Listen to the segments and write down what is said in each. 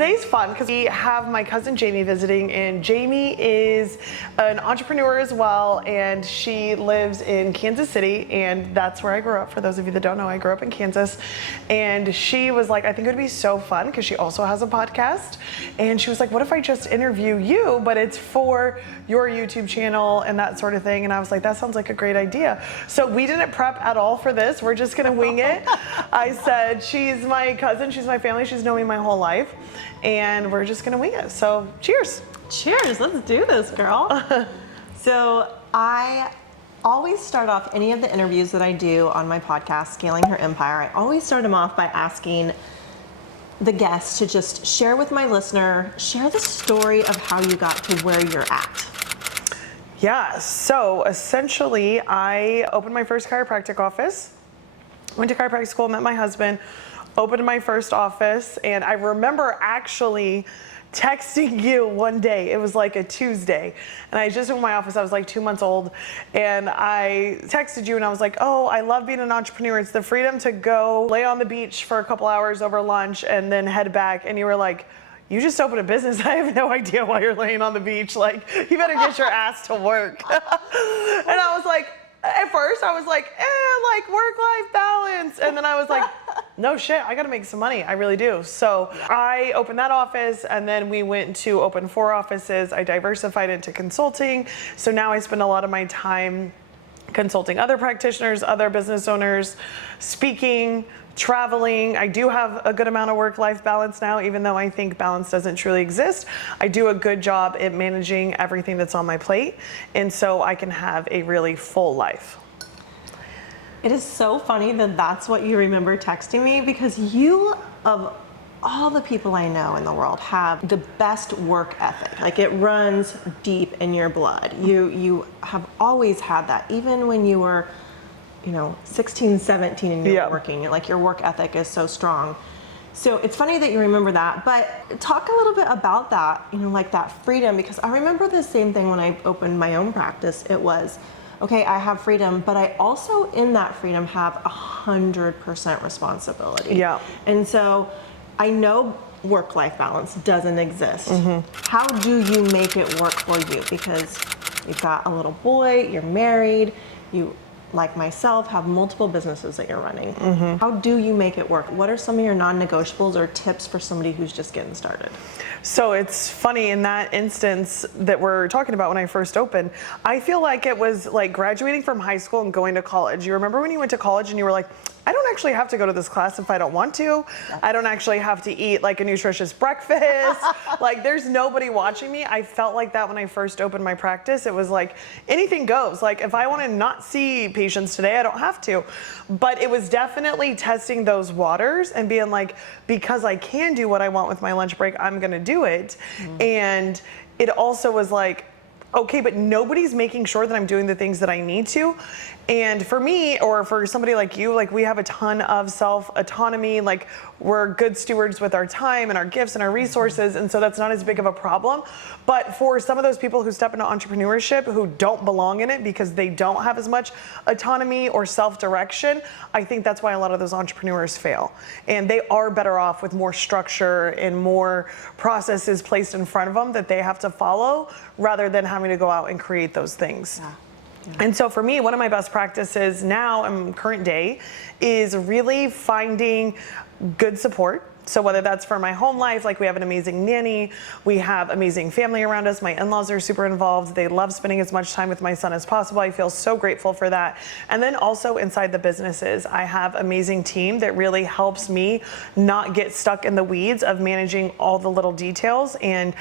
Today's fun because we have my cousin Jamie visiting, and Jamie is an entrepreneur as well, and she lives in Kansas City, and that's where I grew up. For those of you that don't know, I grew up in Kansas, and she was like, I think it would be so fun because she also has a podcast, and she was like, what if I just interview you, but it's for your YouTube channel and that sort of thing, and I was like, that sounds like a great idea. So we didn't prep at all for this. We're just gonna wing it. I said, she's my cousin, she's my family, she's known me my whole life, and we're just gonna wing it. So cheers. Cheers, let's do this, girl. So I always start off any of the interviews that I do on my podcast, Scaling Her Empire, I always start them off by asking the guest to just share with my listener, share the story of how you got to where you're at. Yeah, so essentially I opened my first chiropractic office, went to chiropractic school, met my husband, opened my first office, and I remember actually texting you one day. It was like a Tuesday, and I just opened my office. I was like 2 months old, and I texted you and I was like, oh, I love being an entrepreneur. It's the freedom to go lay on the beach for a couple hours over lunch and then head back. And you were like, you just opened a business. I have no idea why you're laying on the beach. Like, you better get your ass to work. And I was like, at first I was like, like work-life balance. And then I was like, no shit, I gotta make some money. I really do. So I opened that office, and then we went to open 4 offices. I diversified into consulting. So now I spend a lot of my time consulting other practitioners, other business owners, speaking, traveling. I do have a good amount of work-life balance now, even though I think balance doesn't truly exist. I do a good job at managing everything that's on my plate, and so I can have a really full life. It is so funny that that's what you remember texting me, because you, of all the people I know in the world, have the best work ethic. Like, it runs deep in your blood. You have always had that, even when you were 16, 17 and you're working, like your work ethic is so strong. So it's funny that you remember that, but talk a little bit about that, like that freedom, because I remember the same thing when I opened my own practice. It was, okay, I have freedom, but I also in that freedom have 100% responsibility. Yeah. And so I know work-life balance doesn't exist. Mm-hmm. How do you make it work for you? Because you've got a little boy, you're married, you, like myself, have multiple businesses that you're running. Mm-hmm. How do you make it work? What are some of your non-negotiables or tips for somebody who's just getting started? So it's funny, in that instance that we're talking about when I first opened, I feel like it was like graduating from high school and going to college. You remember when you went to college and you were like, I don't actually have to go to this class if I don't want to. I don't actually have to eat like a nutritious breakfast. Like, there's nobody watching me. I felt like that when I first opened my practice. It was like anything goes. Like, if I want to not see patients today, I don't have to. But it was definitely testing those waters and being like, because I can do what I want with my lunch break, I'm going to do it. Mm-hmm. And it also was like, okay, but nobody's making sure that I'm doing the things that I need to. And for me, or for somebody like you, like, we have a ton of self-autonomy. Like, we're good stewards with our time and our gifts and our resources, and so that's not as big of a problem. But for some of those people who step into entrepreneurship who don't belong in it because they don't have as much autonomy or self-direction, I think that's why a lot of those entrepreneurs fail. And they are better off with more structure and more processes placed in front of them that they have to follow, rather than having to go out and create those things. Yeah. Yeah. And so for me, one of my best practices now in current day is really finding good support. So whether that's for my home life, like we have an amazing nanny, we have amazing family around us, my in-laws are super involved, they love spending as much time with my son as possible. I feel so grateful for that. And then also inside the businesses, I have an amazing team that really helps me not get stuck in the weeds of managing all the little details. And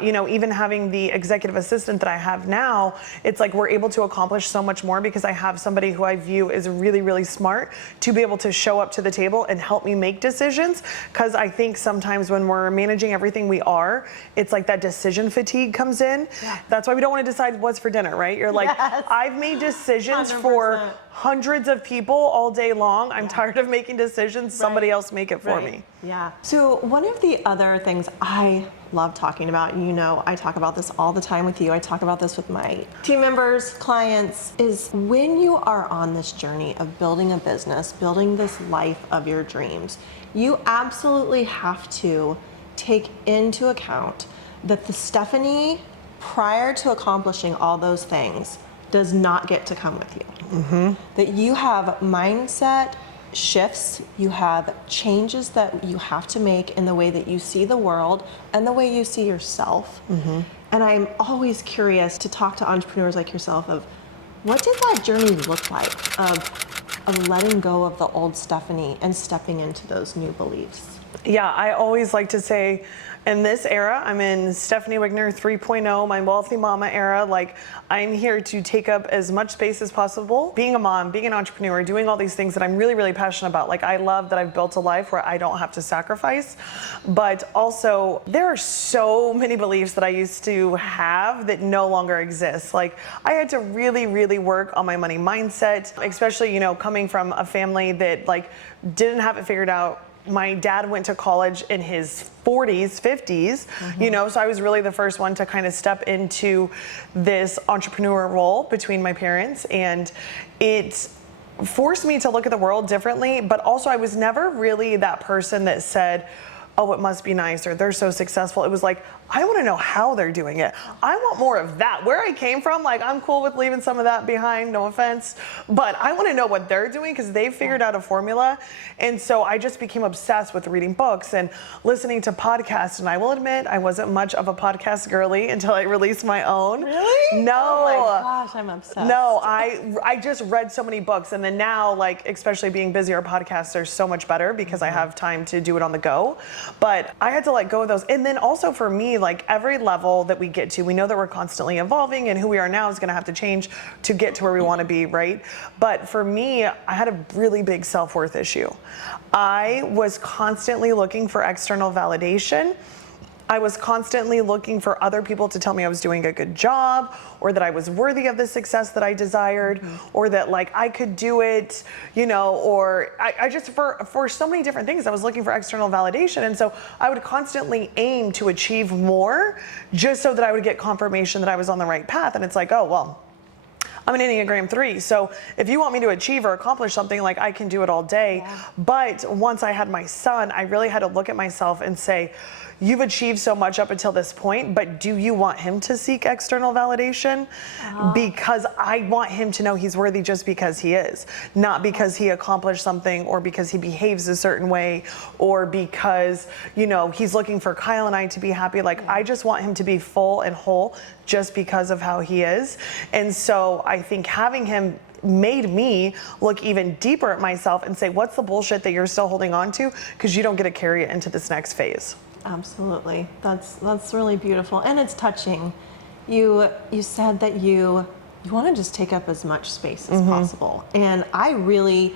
even having the executive assistant that I have now, it's like we're able to accomplish so much more because I have somebody who I view as really, really smart to be able to show up to the table and help me make decisions. Because I think sometimes when we're managing everything we are, it's like that decision fatigue comes in. Yeah. That's why we don't want to decide what's for dinner, right? You're like, yes. I've made decisions 100%. For hundreds of people all day long. I'm tired of making decisions. Somebody else make it for me. Yeah. So one of the other things I love talking about, I talk about this all the time with you, I talk about this with my team members, clients, is when you are on this journey of building a business, building this life of your dreams, you absolutely have to take into account that the Stephanie prior to accomplishing all those things does not get to come with you. That you have mindset shifts, you have changes that you have to make in the way that you see the world and the way you see yourself. And I'm always curious to talk to entrepreneurs like yourself of what did that journey look like of letting go of the old Stephanie and stepping into those new beliefs? Yeah, I always like to say, in this era, I'm in Stephanie Wigner 3.0, my wealthy mama era. Like, I'm here to take up as much space as possible. Being a mom, being an entrepreneur, doing all these things that I'm really, really passionate about. Like, I love that I've built a life where I don't have to sacrifice. But also, there are so many beliefs that I used to have that no longer exist. Like, I had to really, really work on my money mindset, especially, you know, coming from a family that, like, didn't have it figured out. My dad went to college in his 40s, 50s, you know, so I was really the first one to kind of step into this entrepreneur role between my parents, and it forced me to look at the world differently, but also I was never really that person that said, oh, it must be nice, or they're so successful. It was like, I want to know how they're doing it. I want more of that. Where I came from, like, I'm cool with leaving some of that behind, no offense, but I want to know what they're doing because they figured out a formula. And so I just became obsessed with reading books and listening to podcasts. And I will admit, I wasn't much of a podcast girly until I released my own. Really? No. Oh my gosh, I'm obsessed. No, I just read so many books. And then now, like, especially being busier, podcasts are so much better because I have time to do it on the go. But I had to let go of those. And then also for me, like, every level that we get to, we know that we're constantly evolving, and who we are now is going to have to change to get to where we want to be, right? But for me, I had a really big self-worth issue. I was constantly looking for external validation. I was constantly looking for other people to tell me I was doing a good job, or that I was worthy of the success that I desired, or that, like, I could do it, you know, or I just, for so many different things, I was looking for external validation. And so I would constantly aim to achieve more just so that I would get confirmation that I was on the right path. And it's like, oh, well, I'm an Enneagram 3, so if you want me to achieve or accomplish something, like, I can do it all day. But once I had my son, I really had to look at myself and say, you've achieved so much up until this point, but do you want him to seek external validation? Because I want him to know he's worthy just because he is, not because he accomplished something, or because he behaves a certain way, or because, you know, he's looking for Kyle and I to be happy. Like, I just want him to be full and whole just because of how he is. And so I think having him made me look even deeper at myself and say, what's the bullshit that you're still holding on to? Because you don't get to carry it into this next phase. Absolutely. That's really beautiful, and it's touching. You said that you want to just take up as much space as possible. And I know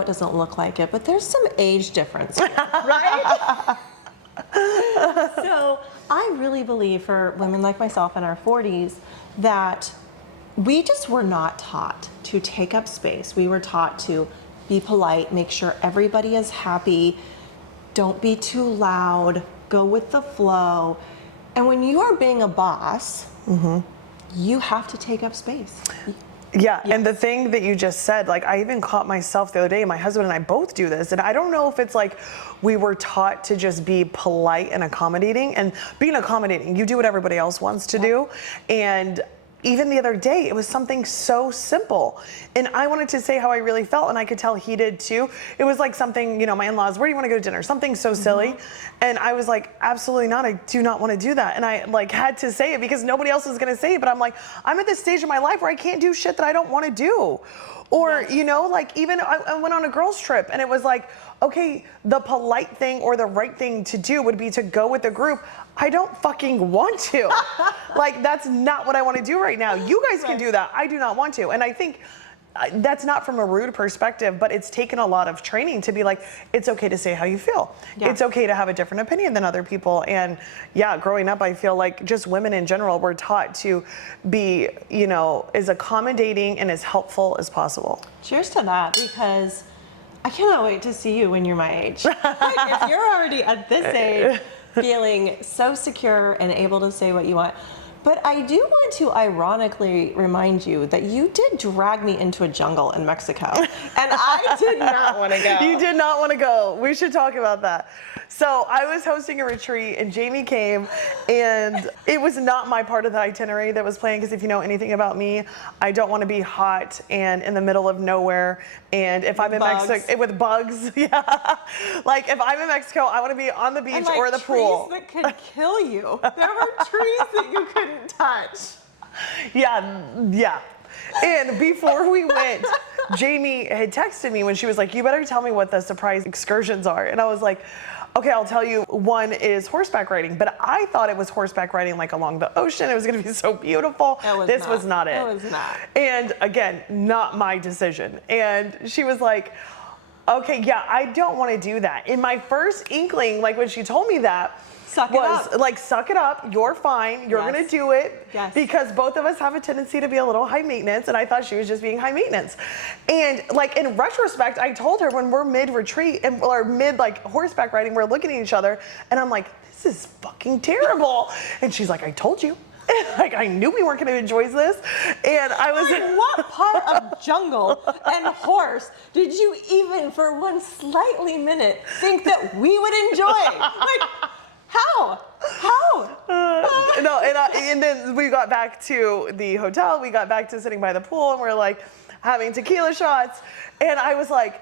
it doesn't look like it, but there's some age difference here, right? So I really believe for women like myself in our 40s that we just were not taught to take up space. We were taught to be polite, make sure everybody is happy, don't be too loud, go with the flow. And when you are being a boss, you have to take up space. Yeah, and the thing that you just said, like, I even caught myself the other day, my husband and I both do this, and I don't know if it's like we were taught to just be polite and accommodating, and being accommodating, you do what everybody else wants to do, and even the other day, it was something so simple. And I wanted to say how I really felt, and I could tell he did too. It was like something, you know, my in-laws, where do you want to go to dinner? Something so silly. And I was like, absolutely not. I do not want to do that. And I, like, had to say it because nobody else was going to say it. But I'm like, I'm at this stage in my life where I can't do shit that I don't want to do. Or, you know, like, even I went on a girls trip, and it was like, okay, the polite thing or the right thing to do would be to go with the group. I don't fucking want to. Like, that's not what I want to do right now. You guys can do that. I do not want to. And I think that's not from a rude perspective, but it's taken a lot of training to be like, it's okay to say how you feel. It's okay to have a different opinion than other people. And yeah, growing up, I feel like just women in general were taught to be, you know, as accommodating and as helpful as possible. Cheers to that, because I cannot wait to see you when you're my age. Like, if you're already at this age, feeling so secure and able to say what you want. But I do want to ironically remind you that you did drag me into a jungle in Mexico, and I did not want to go. You did not want to go. We should talk about that. So I was hosting a retreat and Jamie came, and it was not my part of the itinerary that was planned, because if you know anything about me, I don't want to be hot and in the middle of nowhere. And if I'm in Mexico with bugs, yeah. Like if I'm in Mexico, I want to be on the beach and like or the pool. trees that could kill you. There were trees that you couldn't touch. Yeah. And before we went, Jamie had texted me when she was like, you better tell me what the surprise excursions are. And I was like, okay, I'll tell you. One is horseback riding, but I thought it was horseback riding like along the ocean. It was gonna be so beautiful. This was not it. It was not. And again, not my decision. And she was like, okay, yeah, I don't wanna do that. In my first inkling, like when she told me that, suck it up, you're fine, you're gonna do it. Yes. Because both of us have a tendency to be a little high maintenance, and I thought she was just being high maintenance. And like in retrospect, I told her when we're mid-retreat or mid like horseback riding, we're looking at each other and I'm like, this is fucking terrible. And she's like, I told you. Like I knew we weren't gonna enjoy this. And I was like, what part of jungle and horse did you even for one slightly minute think that we would enjoy? Like, how? No, and then we got back to the hotel, we got back to sitting by the pool, and we're like having tequila shots. And I was like,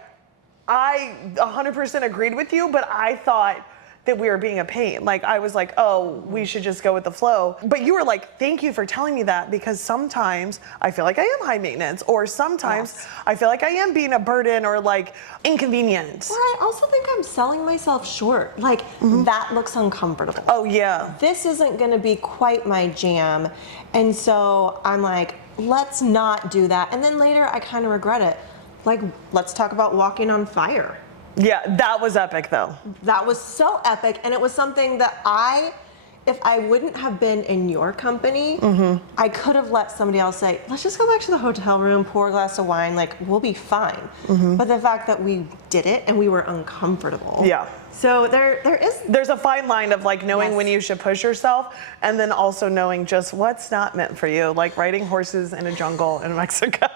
I 100% agreed with you, but I thought that we were being a pain. Like I was like, oh, we should just go with the flow. But you were like, thank you for telling me that, because sometimes I feel like I am high maintenance, or sometimes I feel like I am being a burden or like inconvenient. Or I also think I'm selling myself short. Like that looks uncomfortable. Oh yeah. This isn't gonna be quite my jam. And so I'm like, let's not do that. And then later I kind of regret it. Like, let's talk about walking on fire. Yeah, that was epic though. That was so epic, and it was something that if I wouldn't have been in your company, I could have let somebody else say, let's just go back to the hotel room, pour a glass of wine, like we'll be fine. But the fact that we did it and we were uncomfortable. Yeah. So there's a fine line of like knowing when you should push yourself, and then also knowing just what's not meant for you, like riding horses in a jungle in Mexico.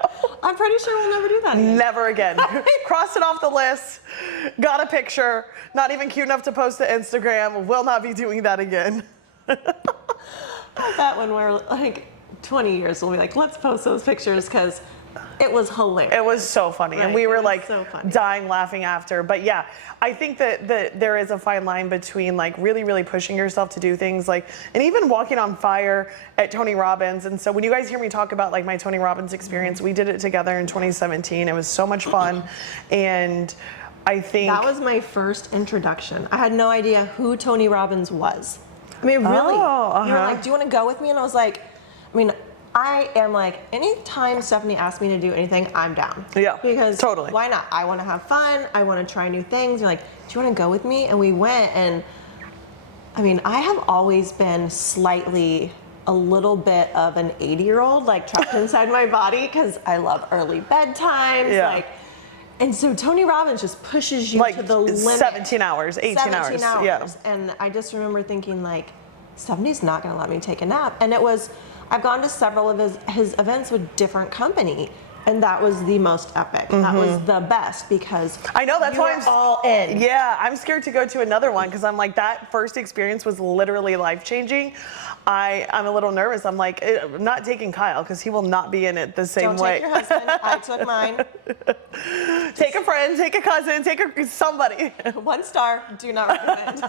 I'm pretty sure we'll never do that again. Never again. Cross it off the list. Got a picture. Not even cute enough to post to Instagram. Will not be doing that again. I bet when we're like 20 years, we'll be like, let's post those pictures, because it was hilarious. It was so funny. Right. And we were like dying laughing after. But yeah, I think that there is a fine line between like really, really pushing yourself to do things like, and even walking on fire at Tony Robbins. And so when you guys hear me talk about like my Tony Robbins experience, we did it together in 2017. It was so much fun. And I think that was my first introduction. I had no idea who Tony Robbins was. I mean, really. You were like, do you want to go with me? And I was like, I am like, anytime Stephanie asks me to do anything, I'm down. Yeah, because totally. Why not? I want to have fun. I want to try new things. You're like, do you want to go with me? And we went, and I have always been slightly a little bit of an 80-year-old, like trapped inside my body, because I love early bedtimes. Yeah. And so Tony Robbins just pushes you to the limit. 17 hours, 18 hours. Yeah. And I just remember thinking like, Stephanie's not going to let me take a nap. And I've gone to several of his events with different company, and that was the most epic. That was the best, because I know, that's why I'm all in. Yeah, I'm scared to go to another one, because I'm like, that first experience was literally life-changing. I'm a little nervous. I'm like, I'm not taking Kyle, because he will not be in it the same way. Don't take your husband. I took mine. Take a friend, take a cousin, take somebody. 1 star, do not recommend.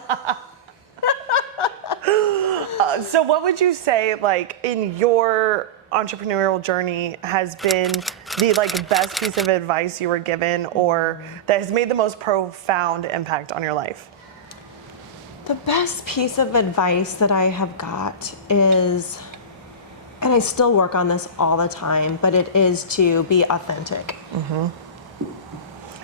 So what would you say, like, in your entrepreneurial journey has been the like best piece of advice you were given, or that has made the most profound impact on your life? The best piece of advice that I have got is, and I still work on this all the time, but it is to be authentic.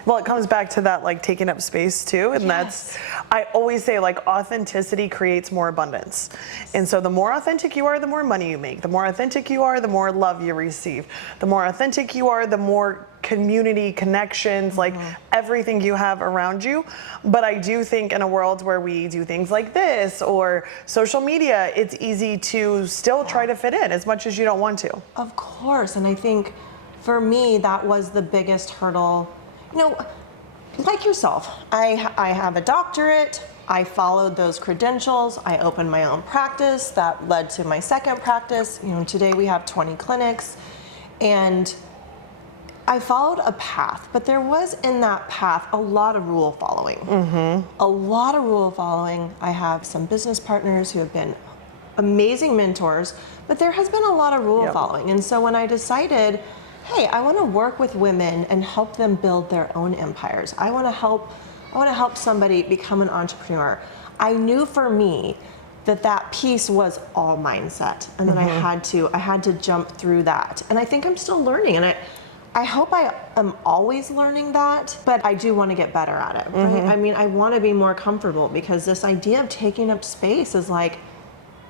Well, it comes back to that, like, taking up space too. And that's, I always say, like, authenticity creates more abundance. And so the more authentic you are, the more money you make. The more authentic you are, the more love you receive. The more authentic you are, the more community connections, like everything you have around you. But I do think in a world where we do things like this or social media, it's easy to still try to fit in as much as you don't want to. Of course. And I think for me, that was the biggest hurdle. You know, like yourself, I have a doctorate, I followed those credentials. I opened my own practice. That led to my second practice. Today we have 20 clinics. And I followed a path, but there was in that path a lot of rule following. A lot of rule following. I have some business partners who have been amazing mentors, but there has been a lot of rule following. And so when I decided, hey, I want to work with women and help them build their own empires. I want to help somebody become an entrepreneur. I knew for me that piece was all mindset, and then I had to jump through that. And I think I'm still learning, and I hope I am always learning that, but I do want to get better at it, right? I mean, I want to be more comfortable, because this idea of taking up space is like,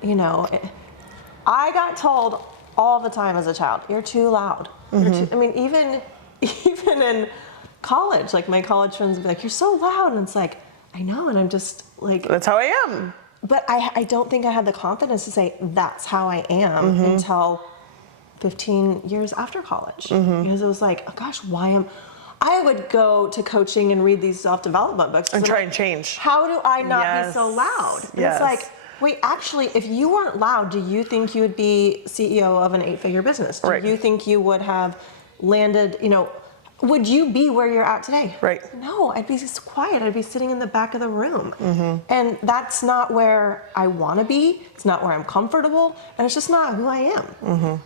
I got told all the time as a child, you're too loud. I mean, even in college, like my college friends would be like, you're so loud. And it's like, I know, and I'm just like... That's how I am. But I don't think I had the confidence to say, that's how I am until 15 years after college. Because it was like, oh gosh, I would go to coaching and read these self-development books. And try and change. How do I not be so loud? And it's like, wait, actually, if you weren't loud, do you think you would be CEO of an 8-figure business? Do you think you would have landed, would you be where you're at today? Right. No, I'd be just quiet. I'd be sitting in the back of the room. And that's not where I want to be. It's not where I'm comfortable. And it's just not who I am.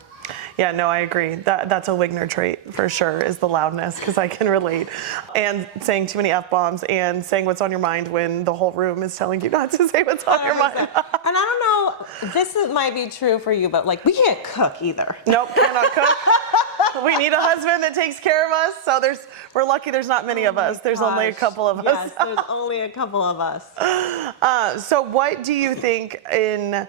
Yeah, no, I agree. That's a Wigner trait for sure, is the loudness, because I can relate. And saying too many F-bombs and saying what's on your mind when the whole room is telling you not to say what's on your mind. And I don't know, this might be true for you, but like, we can't cook either. Nope, cannot cook. We need a husband that takes care of us. So we're lucky there's not many of us. There's only a couple of us. Yes, there's only a couple of us. So what do you think in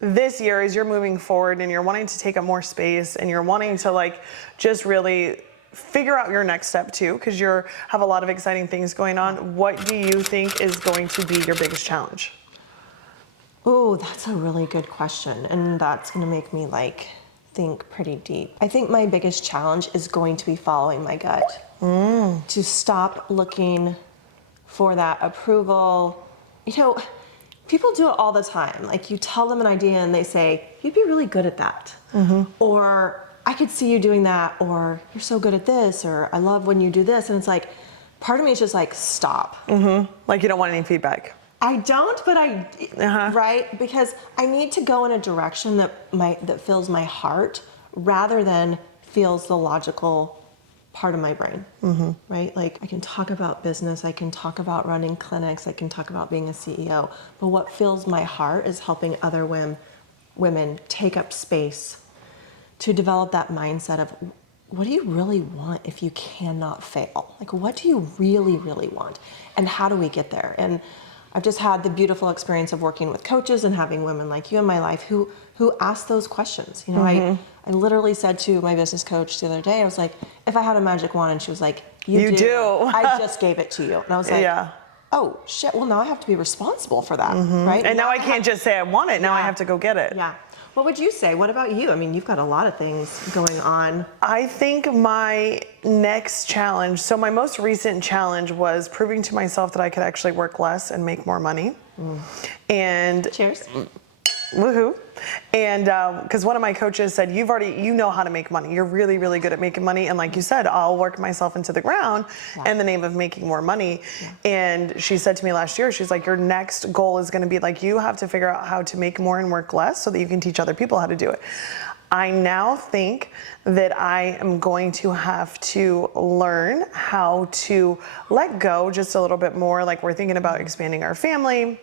this year, as you're moving forward and you're wanting to take up more space and you're wanting to just really figure out your next step too, because you have a lot of exciting things going on, what do you think is going to be your biggest challenge? Oh, that's a really good question. And that's going to make me think pretty deep. I think my biggest challenge is going to be following my gut. To stop looking for that approval. People do it all the time. Like, you tell them an idea and they say, you'd be really good at that. Or, I could see you doing that. Or, you're so good at this. Or, I love when you do this. And it's like, part of me is just like, stop. Like you don't want any feedback. I don't, but right? Because I need to go in a direction that fills my heart rather than feels the logical part of my brain, right? Like, I can talk about business, I can talk about running clinics, I can talk about being a CEO, but what fills my heart is helping other women take up space to develop that mindset of, what do you really want if you cannot fail? Like, what do you really, really want? And how do we get there? And I've just had the beautiful experience of working with coaches and having women like you in my life who ask those questions. I literally said to my business coach the other day, I was like, if I had a magic wand, and she was like, you do. I just gave it to you. And I was like, oh shit, well now I have to be responsible for that, right? And now I can't just say I want it, now I have to go get it. Yeah. What would you say? What about you? I mean, you've got a lot of things going on. I think my next challenge, so my most recent challenge was proving to myself that I could actually work less and make more money. And cheers. Woohoo. And because one of my coaches said, you know how to make money. You're really, really good at making money. And like you said, I'll work myself into the ground in the name of making more money. And she said to me last year, she's like, your next goal is going to be like, you have to figure out how to make more and work less so that you can teach other people how to do it. I now think that I am going to have to learn how to let go just a little bit more. Like, we're thinking about expanding our family.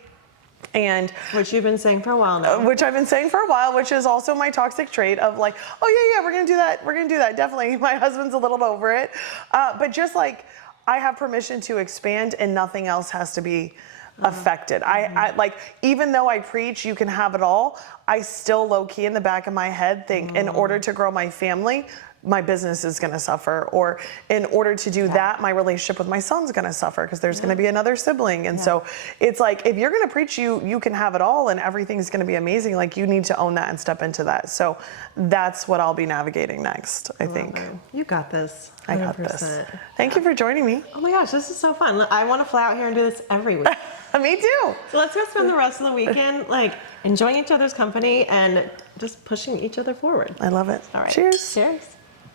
And which you've been saying for a while now. Which I've been saying for a while, which is also my toxic trait of like, oh yeah, we're gonna do that. We're gonna do that. Definitely. My husband's a little over it. But just like, I have permission to expand and nothing else has to be affected. I like, even though I preach, you can have it all, I still low key in the back of my head think in order to grow my family, my business is going to suffer, or in order to do that, my relationship with my son's going to suffer because there's going to be another sibling. And so it's like, if you're going to preach, you can have it all and everything's going to be amazing. Like, you need to own that and step into that. So that's what I'll be navigating next, I think. You got this. 100%. I got this. Thank you for joining me. Oh my gosh, this is so fun. I want to fly out here and do this every week. Me too. So let's go spend the rest of the weekend like enjoying each other's company and just pushing each other forward. I love it. All right. Cheers. Cheers.